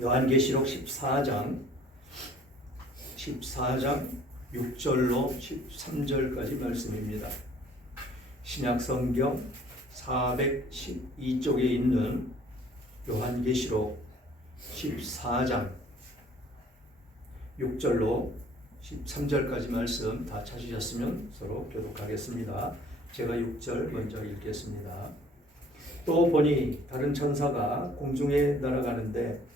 요한계시록 14장 6절로 13절까지 말씀입니다. 신약성경 412쪽에 있는 요한계시록 14장 6절로 13절까지 말씀 다 찾으셨으면 서로 교독하겠습니다. 제가 6절 먼저 읽겠습니다. 또 보니 다른 천사가 공중에 날아가는데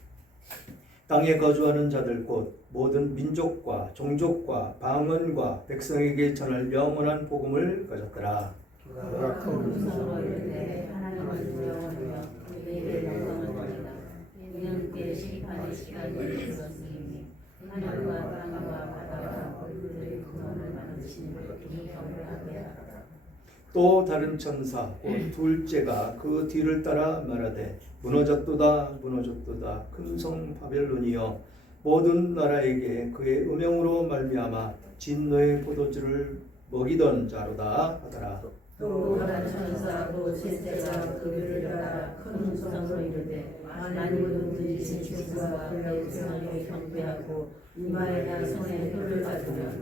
땅에 거주하는 자들 곧 모든 민족과 종족과 방언과 백성에게 전할 영원한 복음을 가졌더라. 그가 큰 음성으로 이르되 하나님은 영원하며 그에게 영광을 돌리라. 이는 그의 심판의 시간이 이르렀으니 하늘과 땅과 바다와 그들의 근원을 만드신 이 경배하게 하라. 또 다른 천사 곧 둘째가 그 뒤를 따라 말하되 무너졌도다 무너졌도다 큰 성 바벨론이여 모든 나라에게 그의 음행으로 말미암아 진노의 포도주를 먹이던 자로다 하더라. 또 다른 천사 또 셋째가 그 뒤를 따라 큰 음성으로 이르되 만민을 만드신 주와 그의 우상을 경배하고 이마에다 손에 혀를 받으며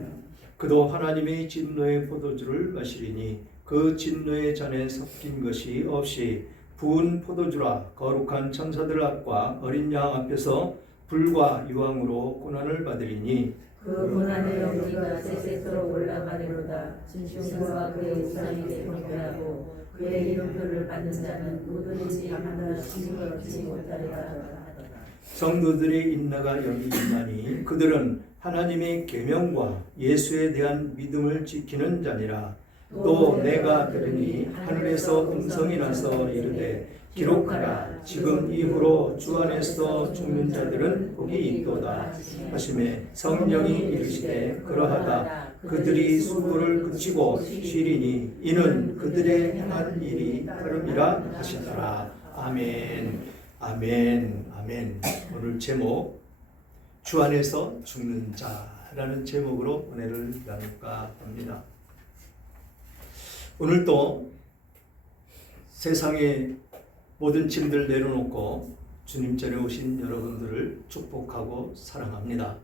그도 하나님의 진노의 포도주를 마시리니 그 진노의 잔에 섞인 것이 없이 부은 포도주라. 거룩한 천사들 앞과 어린 양 앞에서 불과 유황으로 고난을 받으리니 그 고난의 연기가 세세토록 올라가리로다. 주와 그의 우상에게 경배하고 그의 이름표를 받는 자는 누구든지 하나 징그럽지 못하리라. 성도들의 인내가 여기 있나니 그들은 하나님의 계명과 예수에 대한 믿음을 지키는 자니라. 또 내가 들으니 하늘에서 음성이 나서 이르되 기록하라. 지금 이후로 주 안에서 죽는 자들은 복이 있도다 하시매 성령이 이르시되 그러하다. 그들이 수고를 그치고 쉬리니 이는 그들의 행한 일이 다름이라 하시더라. 아멘. 아멘. 아멘. 오늘 제목 주 안에서 죽는 자라는 제목으로 은혜를 나눌까 합니다. 오늘도 세상의 모든 짐들 내려놓고 주님 전에 오신 여러분들을 축복하고 사랑합니다.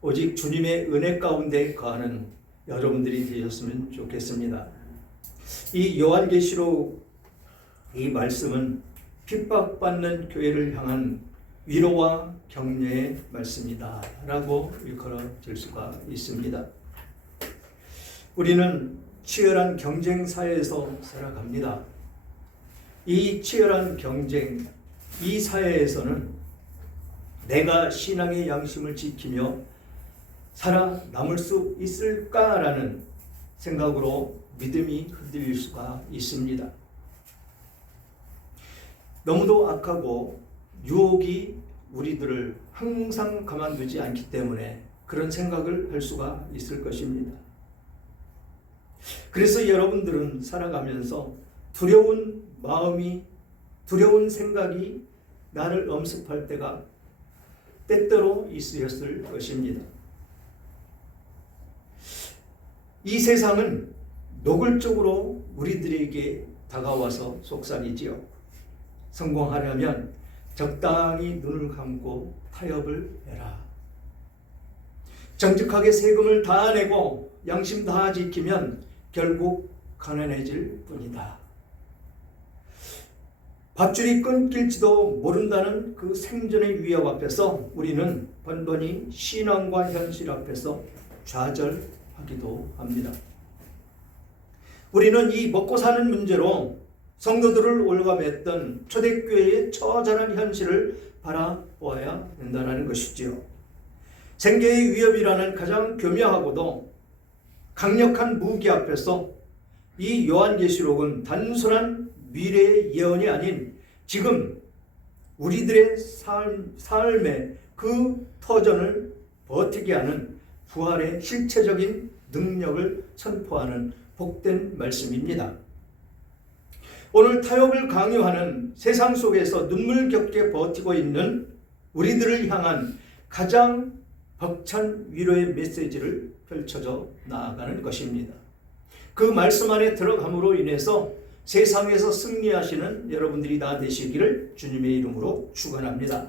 오직 주님의 은혜 가운데 거하는 여러분들이 되셨으면 좋겠습니다. 이 요한계시록 이 말씀은 핍박받는 교회를 향한 위로와 격려의 말씀이다 라고 일컬어질 수가 있습니다. 우리는 치열한 경쟁 사회에서 살아갑니다. 이 치열한 경쟁, 이 사회에서는 내가 신앙의 양심을 지키며 살아남을 수 있을까라는 생각으로 믿음이 흔들릴 수가 있습니다. 너무도 악하고 유혹이 우리들을 항상 가만두지 않기 때문에 그런 생각을 할 수가 있을 것입니다. 그래서 여러분들은 살아가면서 두려운 마음이, 두려운 생각이 나를 엄습할 때가 때때로 있으셨을 것입니다. 이 세상은 노골적으로 우리들에게 다가와서 속삭이지요. 성공하려면 적당히 눈을 감고 타협을 해라. 정직하게 세금을 다 내고 양심 다 지키면 결국 가난해질 뿐이다. 밧줄이 끊길지도 모른다는 그 생존의 위협 앞에서 우리는 번번이 신앙과 현실 앞에서 좌절하기도 합니다. 우리는 이 먹고 사는 문제로 성도들을 올가맸던 초대교회의 처절한 현실을 바라보아야 된다는 것이지요. 생계의 위협이라는 가장 교묘하고도 강력한 무기 앞에서 이 요한계시록은 단순한 미래의 예언이 아닌 지금 우리들의 삶의 그 터전을 버티게 하는 부활의 실체적인 능력을 선포하는 복된 말씀입니다. 오늘 타협을 강요하는 세상 속에서 눈물겹게 버티고 있는 우리들을 향한 가장 벅찬 위로의 메시지를 펼쳐져 나아가는 것입니다. 그 말씀 안에 들어감으로 인해서 세상에서 승리하시는 여러분들이 다 되시기를 주님의 이름으로 축원합니다.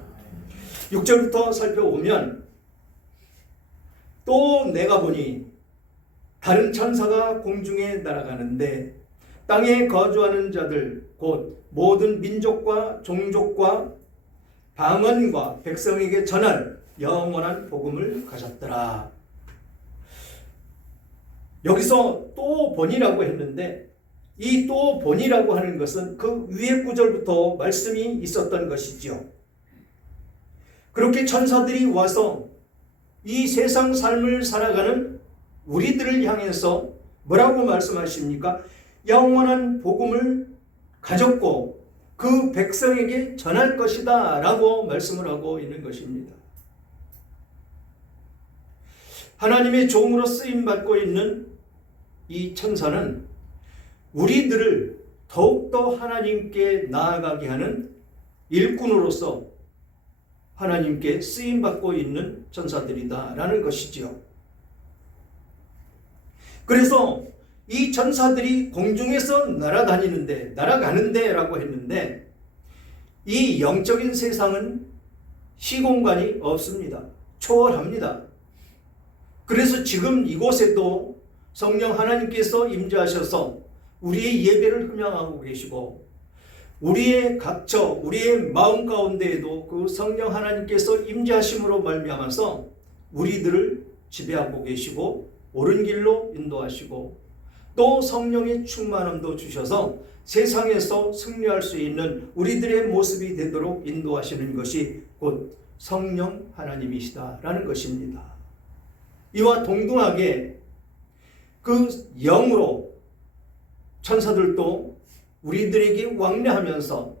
6절부터 살펴보면 또 내가 보니 다른 천사가 공중에 날아가는데 땅에 거주하는 자들 곧 모든 민족과 종족과 방언과 백성에게 전할 영원한 복음을 가졌더라. 여기서 또 보니라고 했는데 이 또 보니라고 하는 것은 그 위에 구절부터 말씀이 있었던 것이죠. 그렇게 천사들이 와서 이 세상 삶을 살아가는 우리들을 향해서 뭐라고 말씀하십니까? 영원한 복음을 가졌고 그 백성에게 전할 것이다 라고 말씀을 하고 있는 것입니다. 하나님의 종으로 쓰임받고 있는 이 천사는 우리들을 더욱더 하나님께 나아가게 하는 일꾼으로서 하나님께 쓰임받고 있는 천사들이다 라는 것이지요. 그래서 이 천사들이 공중에서 날아가는데 라고 했는데 이 영적인 세상은 시공간이 없습니다. 초월합니다. 그래서 지금 이곳에도 성령 하나님께서 임재하셔서 우리의 예배를 흠양하고 계시고 우리의 각처, 우리의 마음 가운데에도 그 성령 하나님께서 임재하심으로 말미암아서 우리들을 지배하고 계시고 옳은 길로 인도하시고 또 성령의 충만함도 주셔서 세상에서 승리할 수 있는 우리들의 모습이 되도록 인도하시는 것이 곧 성령 하나님이시다라는 것입니다. 이와 동등하게 그 영으로 천사들도 우리들에게 왕래하면서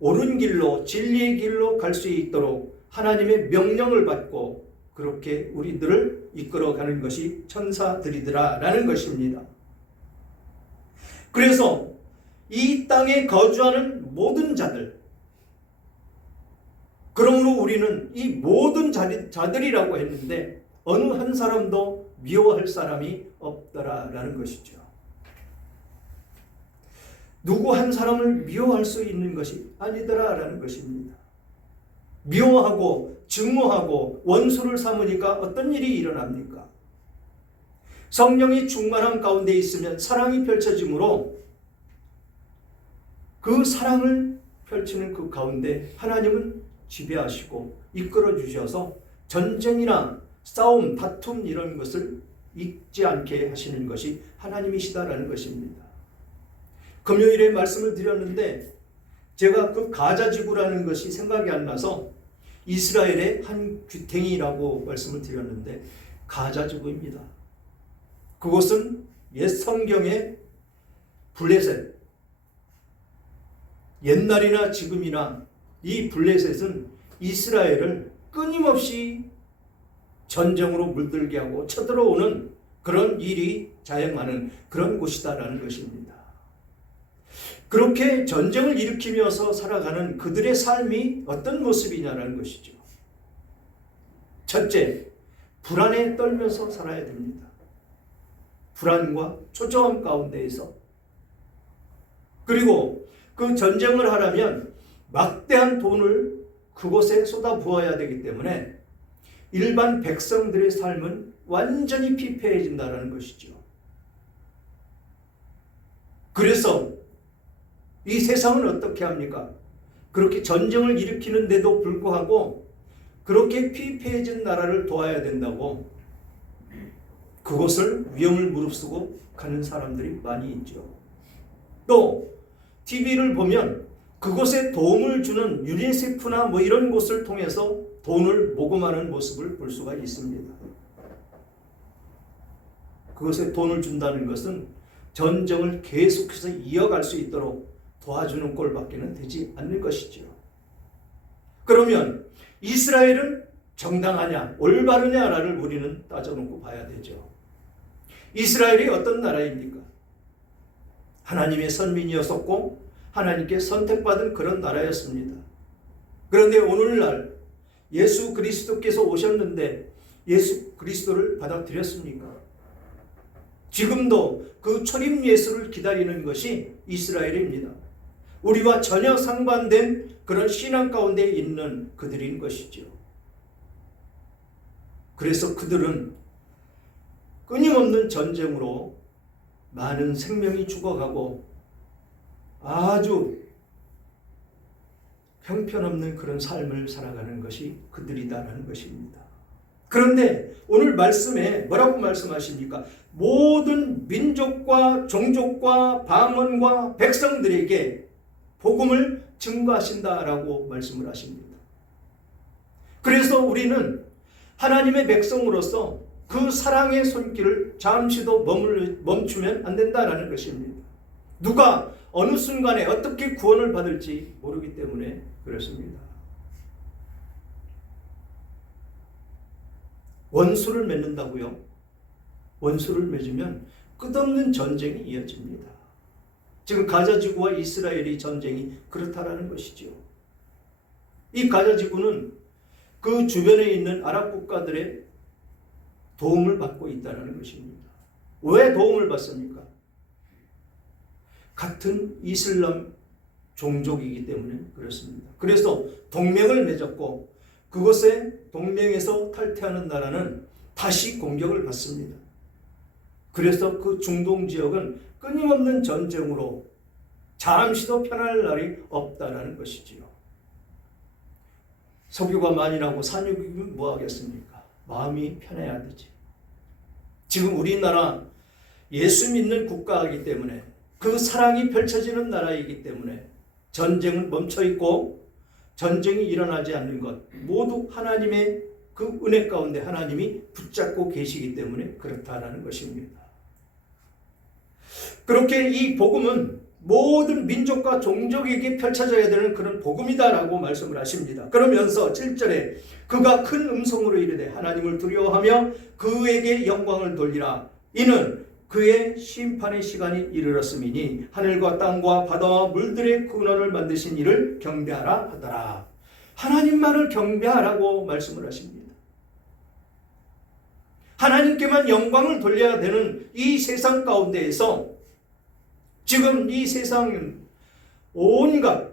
옳은 길로 진리의 길로 갈 수 있도록 하나님의 명령을 받고 그렇게 우리들을 이끌어가는 것이 천사들이더라 라는 것입니다. 그래서 이 땅에 거주하는 모든 자들, 그러므로 우리는 이 모든 자들이라고 했는데 어느 한 사람도 미워할 사람이 없더라 라는 것이죠. 누구 한 사람을 미워할 수 있는 것이 아니더라 라는 것입니다. 미워하고 증오하고 원수를 삼으니까 어떤 일이 일어납니까? 성령이 충만함 가운데 있으면 사랑이 펼쳐지므로 그 사랑을 펼치는 그 가운데 하나님은 지배하시고 이끌어 주셔서 전쟁이나 싸움, 다툼 이런 것을 잊지 않게 하시는 것이 하나님이시다라는 것입니다. 금요일에 말씀을 드렸는데 제가 그 가자 지구라는 것이 생각이 안 나서 이스라엘의 한 귀퉁이라고 말씀을 드렸는데 가자 지구입니다. 그것은 옛 성경의 블레셋, 옛날이나 지금이나 이 블레셋은 이스라엘을 끊임없이 전쟁으로 물들게 하고 쳐들어오는 그런 일이 자행하는 그런 곳이다라는 것입니다. 그렇게 전쟁을 일으키면서 살아가는 그들의 삶이 어떤 모습이냐라는 것이죠. 첫째, 불안에 떨면서 살아야 됩니다. 불안과 초조함 가운데에서. 그리고 그 전쟁을 하려면 막대한 돈을 그곳에 쏟아부어야 되기 때문에 일반 백성들의 삶은 완전히 피폐해진다는 것이죠. 그래서 이 세상은 어떻게 합니까? 그렇게 전쟁을 일으키는데도 불구하고 그렇게 피폐해진 나라를 도와야 된다고 그것을 위험을 무릅쓰고 가는 사람들이 많이 있죠. 또 TV를 보면 그곳에 도움을 주는 유니세프나 뭐 이런 곳을 통해서 돈을 모금하는 모습을 볼 수가 있습니다. 그것에 돈을 준다는 것은 전쟁을 계속해서 이어갈 수 있도록 도와주는 꼴밖에는 되지 않는 것이지요. 그러면 이스라엘은 정당하냐 올바르냐를 우리는 따져놓고 봐야 되죠. 이스라엘이 어떤 나라입니까? 하나님의 선민이었었고 하나님께 선택받은 그런 나라였습니다. 그런데 오늘날 예수 그리스도께서 오셨는데 예수 그리스도를 받아들였습니까? 지금도 그 초림 예수를 기다리는 것이 이스라엘입니다. 우리와 전혀 상반된 그런 신앙 가운데 있는 그들인 것이죠. 그래서 그들은 끊임없는 전쟁으로 많은 생명이 죽어가고 아주 형편없는 그런 삶을 살아가는 것이 그들이다라는 것입니다. 그런데 오늘 말씀에 뭐라고 말씀하십니까? 모든 민족과 종족과 방언과 백성들에게 복음을 증거하신다라고 말씀을 하십니다. 그래서 우리는 하나님의 백성으로서 그 사랑의 손길을 잠시도 멈추면 안 된다라는 것입니다. 누가 어느 순간에 어떻게 구원을 받을지 모르기 때문에 그렇습니다. 원수를 맺는다고요? 원수를 맺으면 끝없는 전쟁이 이어집니다. 지금 가자지구와 이스라엘의 전쟁이 그렇다라는 것이죠. 이 가자지구는 그 주변에 있는 아랍 국가들의 도움을 받고 있다는 것입니다. 왜 도움을 받습니까? 같은 이슬람 종족이기 때문에 그렇습니다. 그래서 동맹을 맺었고 그것에 동맹에서 탈퇴하는 나라는 다시 공격을 받습니다. 그래서 그 중동 지역은 끊임없는 전쟁으로 잠시도 편할 날이 없다라는 것이지요. 석유가 많이 나고 산유국이면 뭐 하겠습니까? 마음이 편해야 되지. 지금 우리나라 예수 믿는 국가이기 때문에 그 사랑이 펼쳐지는 나라이기 때문에 전쟁은 멈춰 있고 전쟁이 일어나지 않는 것 모두 하나님의 그 은혜 가운데 하나님이 붙잡고 계시기 때문에 그렇다라는 것입니다. 그렇게 이 복음은 모든 민족과 종족에게 펼쳐져야 되는 그런 복음이다라고 말씀을 하십니다. 그러면서 7절에 그가 큰 음성으로 이르되 하나님을 두려워하며 그에게 영광을 돌리라. 이는 그의 심판의 시간이 이르렀음이니 하늘과 땅과 바다와 물들의 근원을 만드신 이를 경배하라 하더라. 하나님만을 경배하라고 말씀을 하십니다. 하나님께만 영광을 돌려야 되는 이 세상 가운데에서 지금 이 세상은 온갖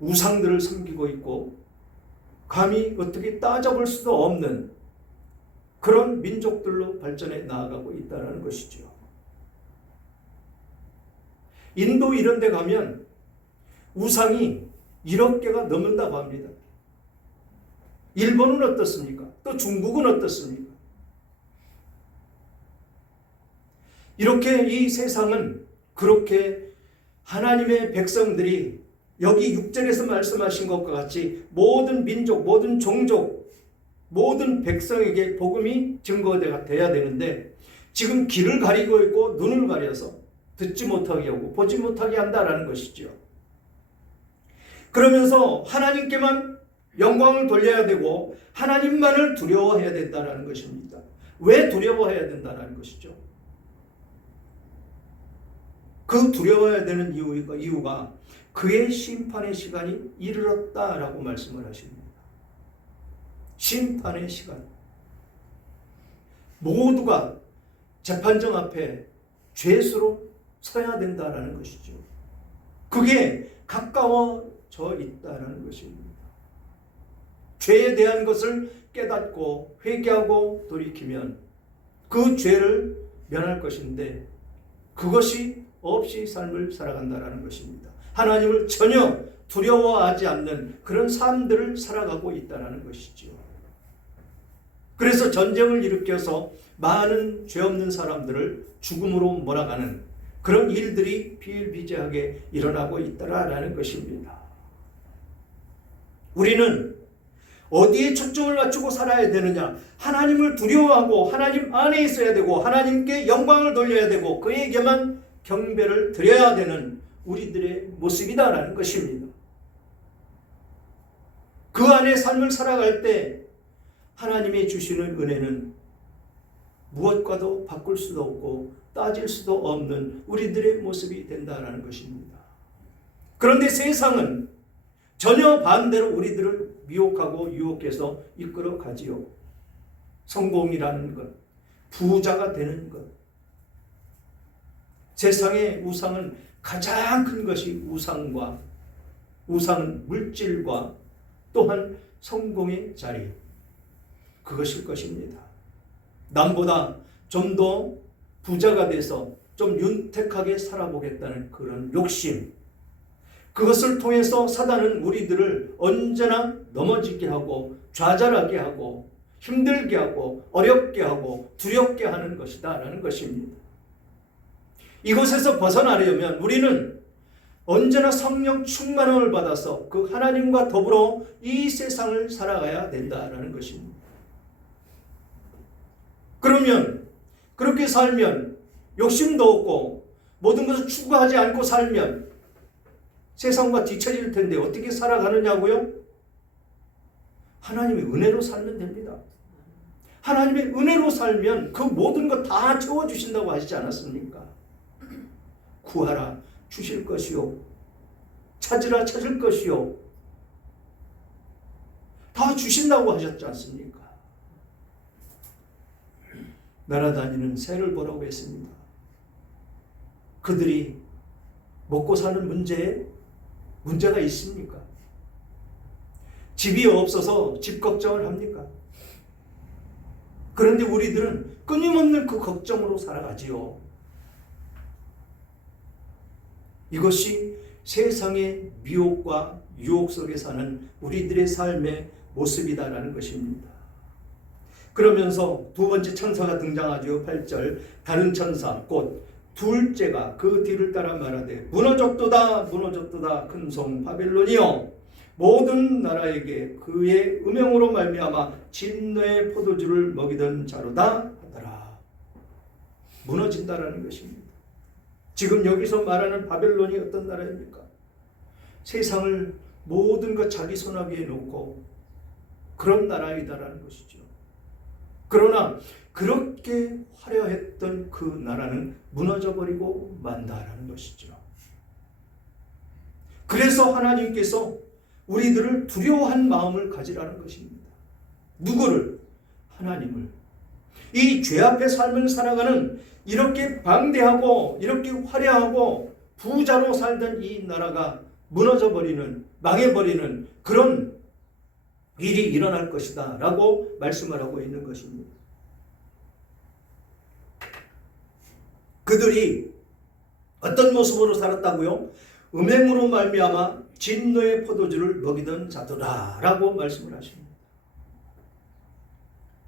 우상들을 섬기고 있고 감히 어떻게 따져볼 수도 없는 그런 민족들로 발전해 나아가고 있다는 것이죠. 인도 이런 데 가면 우상이 1억 개가 넘는다고 합니다. 일본은 어떻습니까? 또 중국은 어떻습니까? 이렇게 이 세상은 그렇게 하나님의 백성들이 여기 6절에서 말씀하신 것과 같이 모든 민족, 모든 종족, 모든 백성에게 복음이 증거가 돼야 되는데 지금 귀를 가리고 있고 눈을 가려서 듣지 못하게 하고 보지 못하게 한다라는 것이죠. 그러면서 하나님께만 영광을 돌려야 되고 하나님만을 두려워해야 된다는 것입니다. 왜 두려워해야 된다는 것이죠? 그 두려워해야 되는 이유가 그의 심판의 시간이 이르렀다라고 말씀을 하십니다. 심판의 시간. 모두가 재판정 앞에 죄수로 서야 된다라는 것이죠. 그게 가까워져 있다는 것입니다. 죄에 대한 것을 깨닫고 회개하고 돌이키면 그 죄를 면할 것인데 그것이 없이 삶을 살아간다는 것입니다. 하나님을 전혀 두려워하지 않는 그런 삶들을 살아가고 있다는 것이죠. 그래서 전쟁을 일으켜서 많은 죄 없는 사람들을 죽음으로 몰아가는 그런 일들이 비일비재하게 일어나고 있다라는 것입니다. 우리는 어디에 초점을 맞추고 살아야 되느냐? 하나님을 두려워하고 하나님 안에 있어야 되고 하나님께 영광을 돌려야 되고 그에게만 경배를 드려야 되는 우리들의 모습이다라는 것입니다. 그 안에 삶을 살아갈 때 하나님이 주시는 은혜는 무엇과도 바꿀 수도 없고 따질 수도 없는 우리들의 모습이 된다라는 것입니다. 그런데 세상은 전혀 반대로 우리들을 미혹하고 유혹해서 이끌어 가지요. 성공이라는 것, 부자가 되는 것. 세상의 우상은 가장 큰 것이 우상 물질과 또한 성공의 자리, 그것일 것입니다. 남보다 좀 더 부자가 돼서 좀 윤택하게 살아보겠다는 그런 욕심, 그것을 통해서 사단은 우리들을 언제나 넘어지게 하고 좌절하게 하고 힘들게 하고 어렵게 하고 두렵게 하는 것이다 라는 것입니다. 이곳에서 벗어나려면 우리는 언제나 성령 충만함을 받아서 그 하나님과 더불어 이 세상을 살아가야 된다라는 것입니다. 그러면 그렇게 살면 욕심도 없고 모든 것을 추구하지 않고 살면 세상과 뒤처질 텐데 어떻게 살아가느냐고요? 하나님의 은혜로 살면 됩니다. 하나님의 은혜로 살면 그 모든 것 다 채워주신다고 하시지 않았습니까? 구하라 주실 것이요, 찾으라 찾을 것이요, 다 주신다고 하셨지 않습니까? 날아다니는 새를 보라고 했습니다. 그들이 먹고 사는 문제가 있습니까? 집이 없어서 집 걱정을 합니까? 그런데 우리들은 끊임없는 그 걱정으로 살아가지요. 이것이 세상의 미혹과 유혹 속에 사는 우리들의 삶의 모습이다라는 것입니다. 그러면서 두 번째 천사가 등장하죠. 8절, 다른 천사 곧 둘째가 그 뒤를 따라 말하되 무너졌도다 무너졌도다 큰 성 바벨론이여 모든 나라에게 그의 음행으로 말미암아 진노의 포도주를 먹이던 자로다 하더라. 무너진다라는 것입니다. 지금 여기서 말하는 바벨론이 어떤 나라입니까? 세상을 모든 것 자기 손아귀에 놓고 그런 나라이다라는 것이죠. 그러나 그렇게 화려했던 그 나라는 무너져버리고 만다라는 것이죠. 그래서 하나님께서 우리들을 두려워한 마음을 가지라는 것입니다. 누구를? 하나님을. 이 죄 앞에 삶을 살아가는 이렇게 방대하고 이렇게 화려하고 부자로 살던 이 나라가 무너져버리는, 망해버리는 그런 일이 일어날 것이다 라고 말씀을 하고 있는 것입니다. 그들이 어떤 모습으로 살았다고요? 음행으로 말미암아 진노의 포도주를 먹이던 자도다 라고 말씀을 하십니다.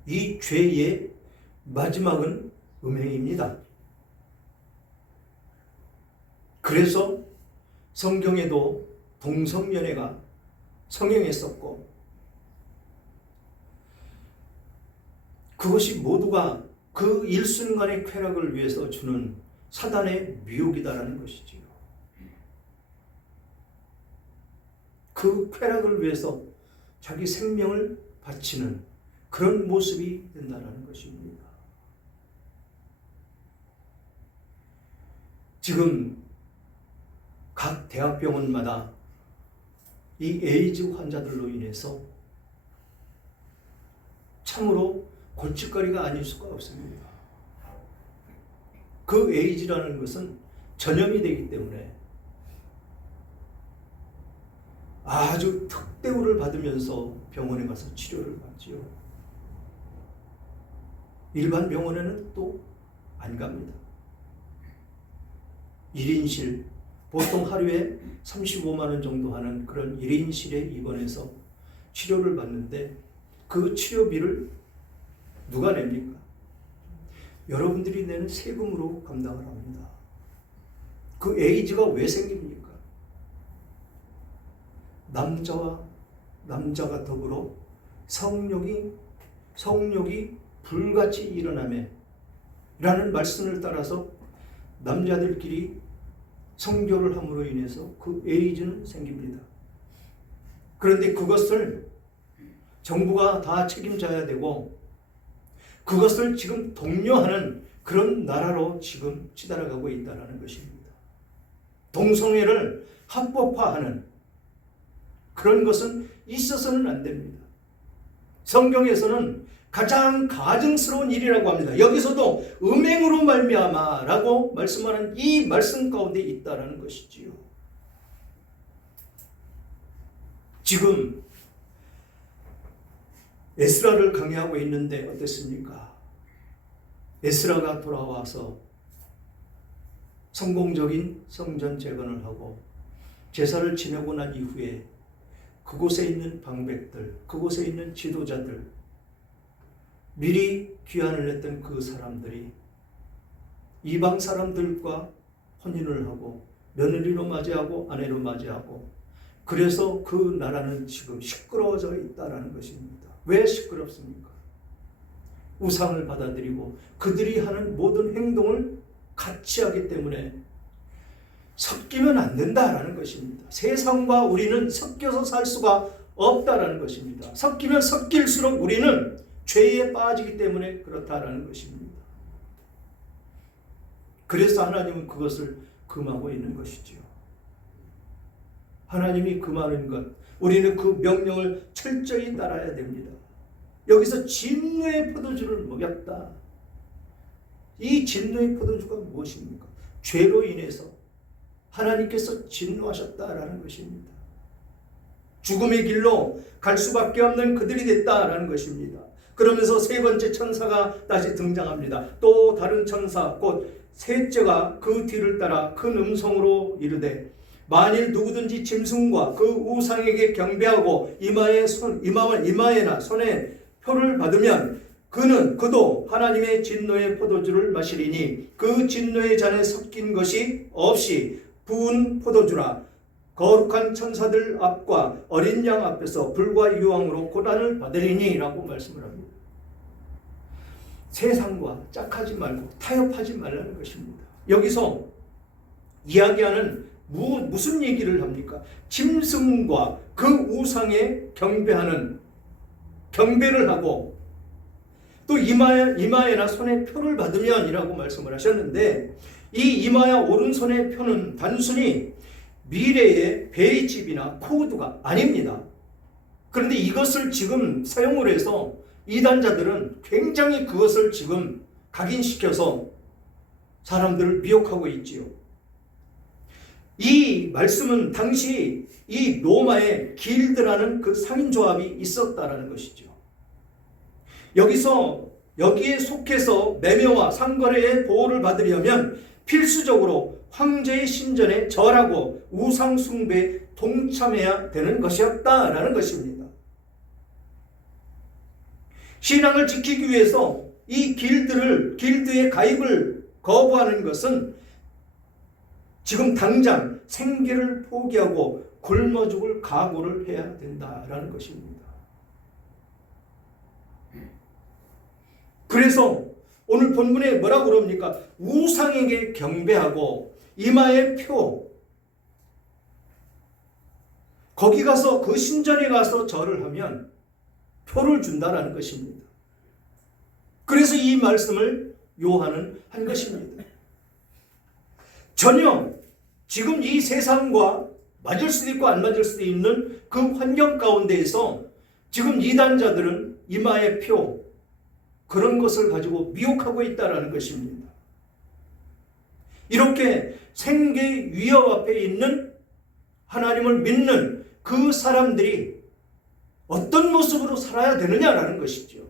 이 죄의 마지막은 음행입니다. 그래서 성경에도 동성연애가 성행했었고 그것이 모두가 그 일순간의 쾌락을 위해서 주는 사단의 미혹이다라는 것이지요. 그 쾌락을 위해서 자기 생명을 바치는 그런 모습이 된다는 것입니다. 지금 각 대학병원마다 이 에이즈 환자들로 인해서 참으로 골칫거리가 아닐 수가 없습니다. 그 에이즈라는 것은 전염이 되기 때문에 아주 특대우를 받으면서 병원에 가서 치료를 받지요. 일반 병원에는 또 안 갑니다. 1인실, 보통 하루에 35만 원 정도 하는 그런 1인실에 입원해서 치료를 받는데 그 치료비를 누가 냅니까? 여러분들이 내는 세금으로 감당을 합니다. 그 에이즈가 왜 생깁니까? 남자가 더불어 성욕이 불같이 일어나매 라는 말씀을 따라서 남자들끼리 성교를 함으로 인해서 그 에이즈는 생깁니다. 그런데 그것을 정부가 다 책임져야 되고 그것을 지금 독려하는 그런 나라로 지금 치달아가고 있다는 것입니다. 동성애를 합법화하는 그런 것은 있어서는 안 됩니다. 성경에서는 가장 가증스러운 일이라고 합니다. 여기서도 음행으로 말미암아라고 말씀하는 이 말씀 가운데 있다라는 것이지요. 지금 에스라를 강의하고 있는데 어땠습니까? 에스라가 돌아와서 성공적인 성전 재건을 하고 제사를 지내고 난 이후에 그곳에 있는 방백들, 그곳에 있는 지도자들, 미리 귀환을 냈던 그 사람들이 이방 사람들과 혼인을 하고 며느리로 맞이하고 아내로 맞이하고, 그래서 그 나라는 지금 시끄러워져 있다는 것입니다. 왜 시끄럽습니까? 우상을 받아들이고 그들이 하는 모든 행동을 같이 하기 때문에 섞이면 안 된다라는 것입니다. 세상과 우리는 섞여서 살 수가 없다라는 것입니다. 섞이면 섞일수록 우리는 죄에 빠지기 때문에 그렇다라는 것입니다. 그래서 하나님은 그것을 금하고 있는 것이지요. 하나님이 금하는 것, 우리는 그 명령을 철저히 따라야 됩니다. 여기서 진노의 포도주를 먹였다. 이 진노의 포도주가 무엇입니까? 죄로 인해서 하나님께서 진노하셨다라는 것입니다. 죽음의 길로 갈 수밖에 없는 그들이 됐다라는 것입니다. 그러면서 세 번째 천사가 다시 등장합니다. 또 다른 천사 곧 셋째가 그 뒤를 따라 큰 음성으로 이르되 만일 누구든지 짐승과 그 우상에게 경배하고 이마에나 손에 표를 받으면 그도 하나님의 진노의 포도주를 마시리니 그 진노의 잔에 섞인 것이 없이 부은 포도주라. 거룩한 천사들 앞과 어린 양 앞에서 불과 유황으로 고난을 받으리니 라고 말씀을 합니다. 세상과 짝하지 말고 타협하지 말라는 것입니다. 여기서 이야기하는 무슨 얘기를 합니까? 짐승과 그 우상에 경배를 하고 또 이마에나 손에 표를 받으면 이라고 말씀을 하셨는데, 이 이마야 오른손의 표는 단순히 미래의 베이집이나 코드가 아닙니다. 그런데 이것을 지금 사용을 해서 이단자들은 굉장히 그것을 지금 각인시켜서 사람들을 미혹하고 있지요. 이 말씀은 당시 이 로마의 길드라는 그 상인조합이 있었다라는 것이죠. 여기에 속해서 매매와 상거래의 보호를 받으려면 필수적으로 황제의 신전에 절하고 우상 숭배에 동참해야 되는 것이었다라는 것입니다. 신앙을 지키기 위해서 이 길드의 가입을 거부하는 것은 지금 당장 생계를 포기하고 굶어 죽을 각오를 해야 된다라는 것입니다. 그래서 오늘 본문에 뭐라고 그럽니까? 우상에게 경배하고 이마에 표, 거기 가서 그 신전에 가서 절을 하면 표를 준다라는 것입니다. 그래서 이 말씀을 요한은 한 것입니다. 전혀 지금 이 세상과 맞을 수도 있고 안 맞을 수도 있는 그 환경 가운데에서 지금 이단자들은 이마에 표, 그런 것을 가지고 미혹하고 있다는 것입니다. 이렇게 생계 위협 앞에 있는 하나님을 믿는 그 사람들이 어떤 모습으로 살아야 되느냐라는 것이죠.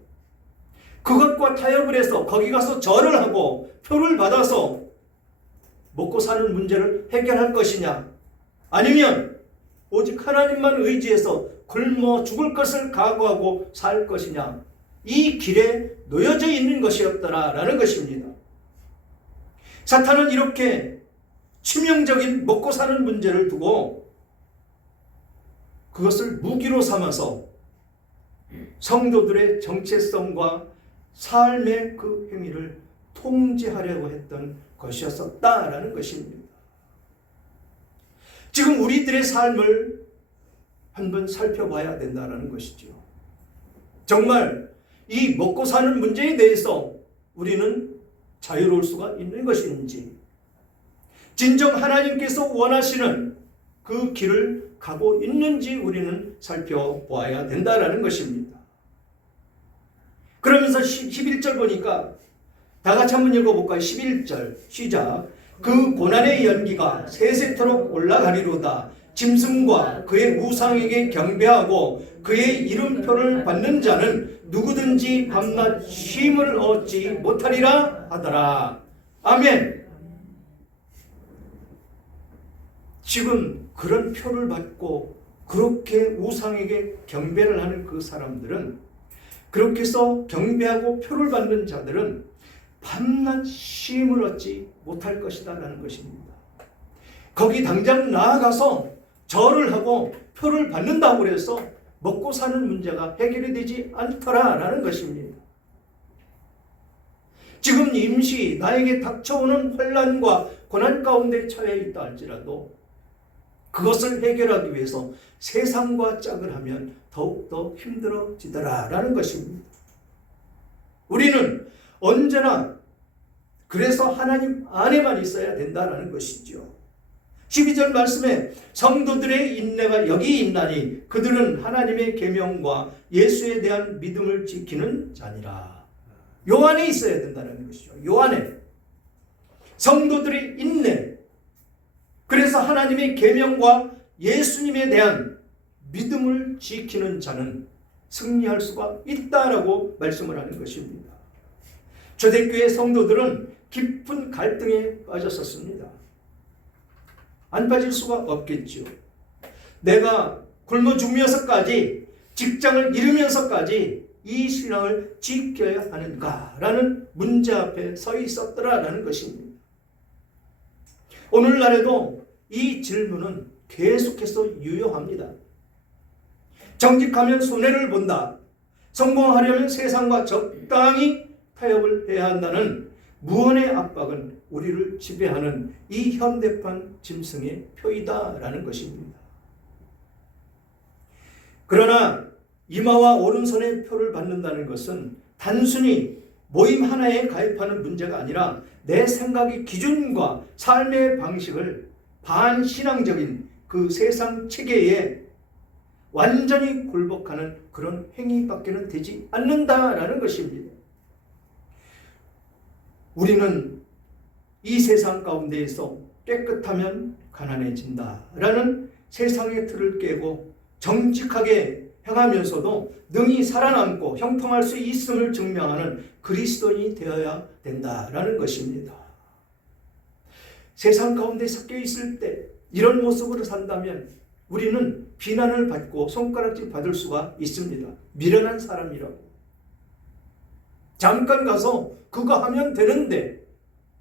그것과 타협을 해서 거기 가서 절을 하고 표를 받아서 먹고 사는 문제를 해결할 것이냐, 아니면 오직 하나님만 의지해서 굶어 죽을 것을 각오하고 살 것이냐, 이 길에 놓여져 있는 것이었더라라는 것입니다. 사탄은 이렇게 치명적인 먹고 사는 문제를 두고 그것을 무기로 삼아서 성도들의 정체성과 삶의 그 행위를 통제하려고 했던 것이었다라는 것입니다. 지금 우리들의 삶을 한번 살펴봐야 된다는 것이죠. 정말 이 먹고 사는 문제에 대해서 우리는 자유로울 수가 있는 것인지, 진정 하나님께서 원하시는 그 길을 가고 있는지 우리는 살펴보아야 된다는 것입니다. 그러면서 11절 보니까 다 같이 한번 읽어볼까요? 11절 시작. 그 고난의 연기가 세세토록 올라가리로다. 짐승과 그의 우상에게 경배하고 그의 이름표를 받는 자는 누구든지 밤낮 쉼을 얻지 못하리라 하더라. 아멘. 지금 그런 표를 받고 그렇게 우상에게 경배를 하는 그 사람들은, 그렇게 해서 경배하고 표를 받는 자들은 밤낮 쉼을 얻지 못할 것이다 라는 것입니다. 거기 당장 나아가서 절을 하고 표를 받는다고 해서 먹고 사는 문제가 해결이 되지 않더라 라는 것입니다. 지금 임시 나에게 닥쳐오는 혼란과 고난 가운데 처해 있다 할지라도 그것을 해결하기 위해서 세상과 짝을 하면 더욱더 힘들어지더라 라는 것입니다. 우리는 언제나 그래서 하나님 안에만 있어야 된다라는 것이죠. 12절 말씀에 성도들의 인내가 여기 있나니 그들은 하나님의 계명과 예수에 대한 믿음을 지키는 자니라. 요 안에 있어야 된다는 것이죠. 요 안에 성도들의 인내, 그래서 하나님의 계명과 예수님에 대한 믿음을 지키는 자는 승리할 수가 있다라고 말씀을 하는 것입니다. 초대교회 성도들은 깊은 갈등에 빠졌었습니다. 안 빠질 수가 없겠죠. 내가 굶어 죽으면서까지, 직장을 잃으면서까지 이 신앙을 지켜야 하는가라는 문제 앞에 서 있었더라라는 것입니다. 오늘날에도 이 질문은 계속해서 유효합니다. 정직하면 손해를 본다. 성공하려면 세상과 적당히 타협을 해야 한다는 무언의 압박은 우리를 지배하는 이 현대판 짐승의 표이다라는 것입니다. 그러나 이마와 오른손의 표를 받는다는 것은 단순히 모임 하나에 가입하는 문제가 아니라 내 생각의 기준과 삶의 방식을 반신앙적인 그 세상 체계에 완전히 굴복하는 그런 행위밖에는 되지 않는다라는 것입니다. 우리는 이 세상 가운데에서 깨끗하면 가난해진다라는 세상의 틀을 깨고 정직하게 행하면서도 능히 살아남고 형통할 수 있음을 증명하는 그리스도인이 되어야 된다라는 것입니다. 세상 가운데 섞여 있을 때 이런 모습으로 산다면 우리는 비난을 받고 손가락질 받을 수가 있습니다. 미련한 사람이라고. 잠깐 가서 그거 하면 되는데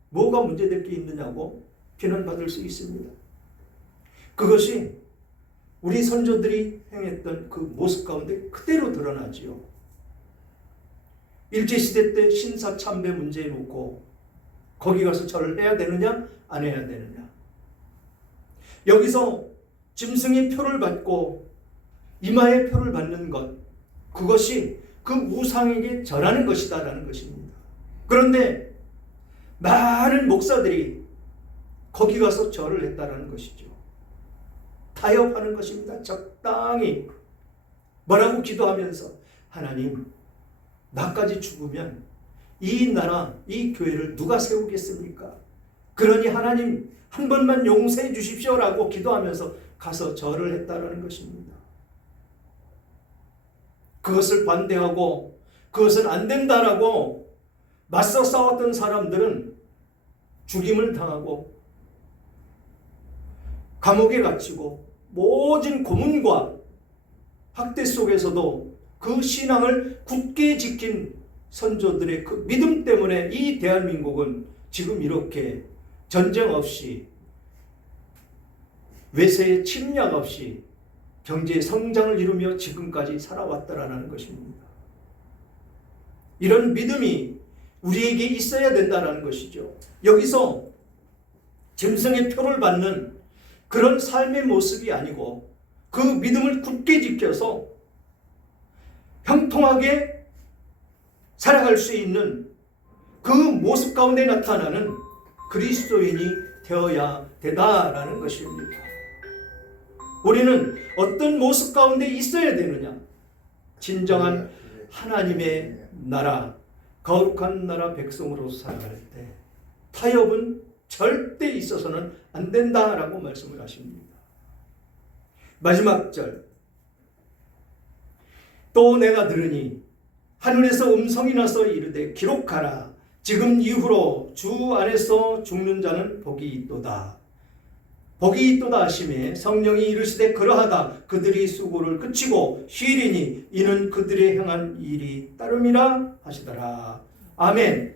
뭐가 문제될 게 있느냐고 비난받을 수 있습니다. 그것이 우리 선조들이 행했던 그 모습 가운데 그대로 드러나지요. 일제시대 때 신사참배 문제에 놓고 거기 가서 절을 해야 되느냐 안 해야 되느냐. 여기서 짐승의 표를 받고 이마의 표를 받는 것, 그것이 그 우상에게 절하는 것이다 라는 것입니다. 그런데 많은 목사들이 거기 가서 절을 했다라는 것이죠. 타협하는 것입니다. 적당히 뭐라고 기도하면서 하나님, 나까지 죽으면 이 나라, 이 교회를 누가 세우겠습니까? 그러니 하나님 한 번만 용서해 주십시오라고 기도하면서 가서 절을 했다라는 것입니다. 그것을 반대하고 그것은 안 된다라고 맞서 싸웠던 사람들은 죽임을 당하고 감옥에 갇히고 모진 고문과 학대 속에서도 그 신앙을 굳게 지킨 선조들의 그 믿음 때문에 이 대한민국은 지금 이렇게 전쟁 없이 외세의 침략 없이 경제 성장을 이루며 지금까지 살아왔다라는 것입니다. 이런 믿음이 우리에게 있어야 된다는 것이죠. 여기서 짐승의 표를 받는 그런 삶의 모습이 아니고 그 믿음을 굳게 지켜서 형통하게 살아갈 수 있는 그 모습 가운데 나타나는 그리스도인이 되어야 되다라는 것입니다. 우리는 어떤 모습 가운데 있어야 되느냐? 진정한 하나님의 나라, 거룩한 나라 백성으로 살아갈 때 타협은 절대 있어서는 안 된다라고 말씀을 하십니다. 마지막 절, 또 내가 들으니 하늘에서 음성이 나서 이르되 기록하라. 지금 이후로 주 안에서 죽는 자는 복이 있도다. 복이 있도다 하시매 성령이 이르시되 그러하다. 그들이 수고를 그치고 쉬리니 이는 그들의 행한 일이 따름이라 하시더라. 아멘.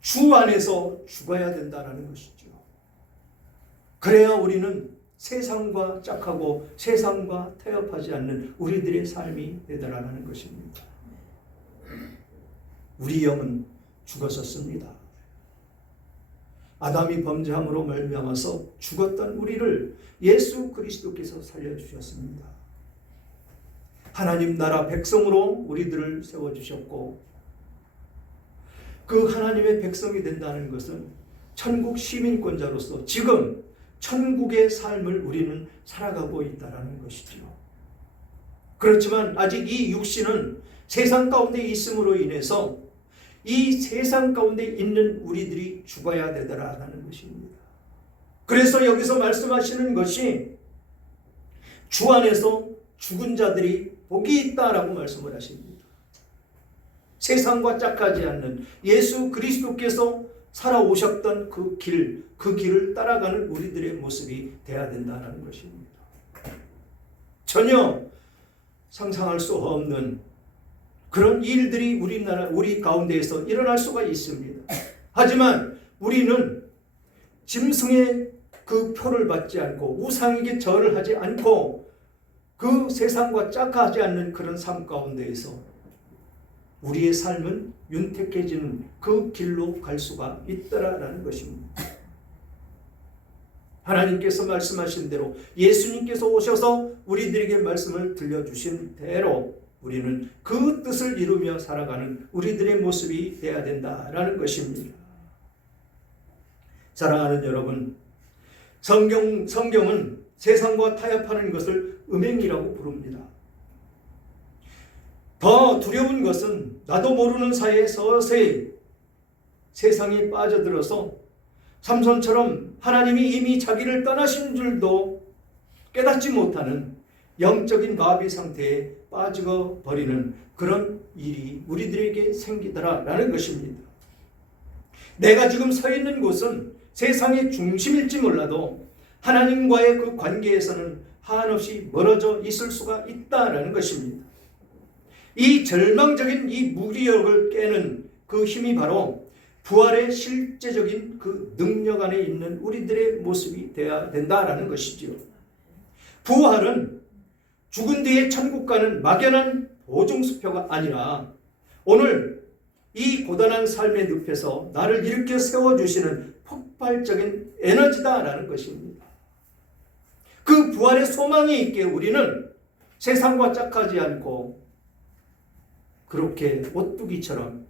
주 안에서 죽어야 된다는 것이죠. 그래야 우리는 세상과 짝하고 세상과 타협하지 않는 우리들의 삶이 되더라는 것입니다. 우리 영은 죽었었습니다. 아담이 범죄함으로 말미암아서 죽었던 우리를 예수 그리스도께서 살려주셨습니다. 하나님 나라 백성으로 우리들을 세워주셨고, 그 하나님의 백성이 된다는 것은 천국 시민권자로서 지금 천국의 삶을 우리는 살아가고 있다는 것이죠. 그렇지만 아직 이 육신은 세상 가운데 있음으로 인해서 이 세상 가운데 있는 우리들이 죽어야 되더라라는 것입니다. 그래서 여기서 말씀하시는 것이 주 안에서 죽은 자들이 복이 있다라고 말씀을 하십니다. 세상과 짝하지 않는 예수 그리스도께서 살아오셨던 그 길을 따라가는 우리들의 모습이 되어야 된다는 것입니다. 전혀 상상할 수 없는 그런 일들이 우리 가운데에서 일어날 수가 있습니다. 하지만 우리는 짐승의 그 표를 받지 않고 우상에게 절을 하지 않고 그 세상과 짝하지 않는 그런 삶 가운데에서 우리의 삶은 윤택해지는 그 길로 갈 수가 있더라라는 것입니다. 하나님께서 말씀하신 대로 예수님께서 오셔서 우리들에게 말씀을 들려주신 대로 우리는 그 뜻을 이루며 살아가는 우리들의 모습이 되어야 된다라는 것입니다. 사랑하는 여러분, 성경은 세상과 타협하는 것을 음행이라고 부릅니다. 더 두려운 것은 나도 모르는 사이에 서서히 세상에 빠져들어서 삼손처럼 하나님이 이미 자기를 떠나신 줄도 깨닫지 못하는 영적인 마비 상태에 빠져버리는 그런 일이 우리들에게 생기더라라는 것입니다. 내가 지금 서 있는 곳은 세상의 중심일지 몰라도 하나님과의 그 관계에서는 한없이 멀어져 있을 수가 있다라는 것입니다. 이 절망적인 이 무기력을 깨는 그 힘이 바로 부활의 실제적인 그 능력 안에 있는 우리들의 모습이 되어야 된다라는 것이지요. 부활은 죽은 뒤에 천국 가는 막연한 보증수표가 아니라 오늘 이 고단한 삶의 늪에서 나를 일으켜 세워주시는 폭발적인 에너지다라는 것입니다. 그 부활의 소망이 있기에 우리는 세상과 짝하지 않고 그렇게 오뚜기처럼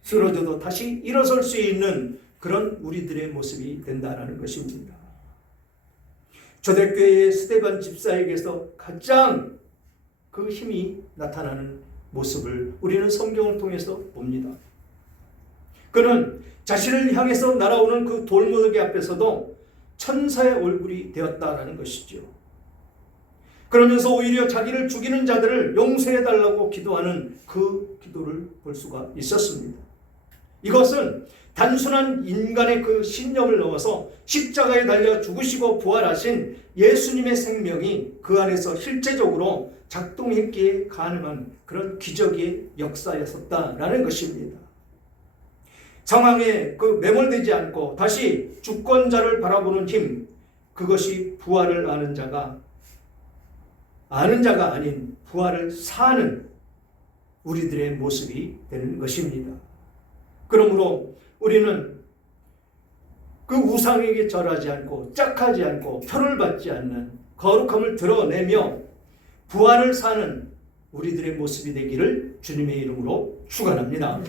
쓰러져도 다시 일어설 수 있는 그런 우리들의 모습이 된다는 것입니다. 초대교회의 스데반 집사에게서 가장 그 힘이 나타나는 모습을 우리는 성경을 통해서 봅니다. 그는 자신을 향해서 날아오는 그 돌무더기 앞에서도 천사의 얼굴이 되었다라는 것이죠. 그러면서 오히려 자기를 죽이는 자들을 용서해달라고 기도하는 그 기도를 볼 수가 있었습니다. 이것은 단순한 인간의 그 신념을 넘어서 십자가에 달려 죽으시고 부활하신 예수님의 생명이 그 안에서 실제적으로 작동했기에 가능한 그런 기적의 역사였었다라는 것입니다. 상황에 그 매몰되지 않고 다시 주권자를 바라보는 힘, 그것이 부활을 아는 자가 아닌 부활을 사는 우리들의 모습이 되는 것입니다. 그러므로 우리는 그 우상에게 절하지 않고 짝하지 않고 표를 받지 않는 거룩함을 드러내며 부활을 사는 우리들의 모습이 되기를 주님의 이름으로 축원합니다.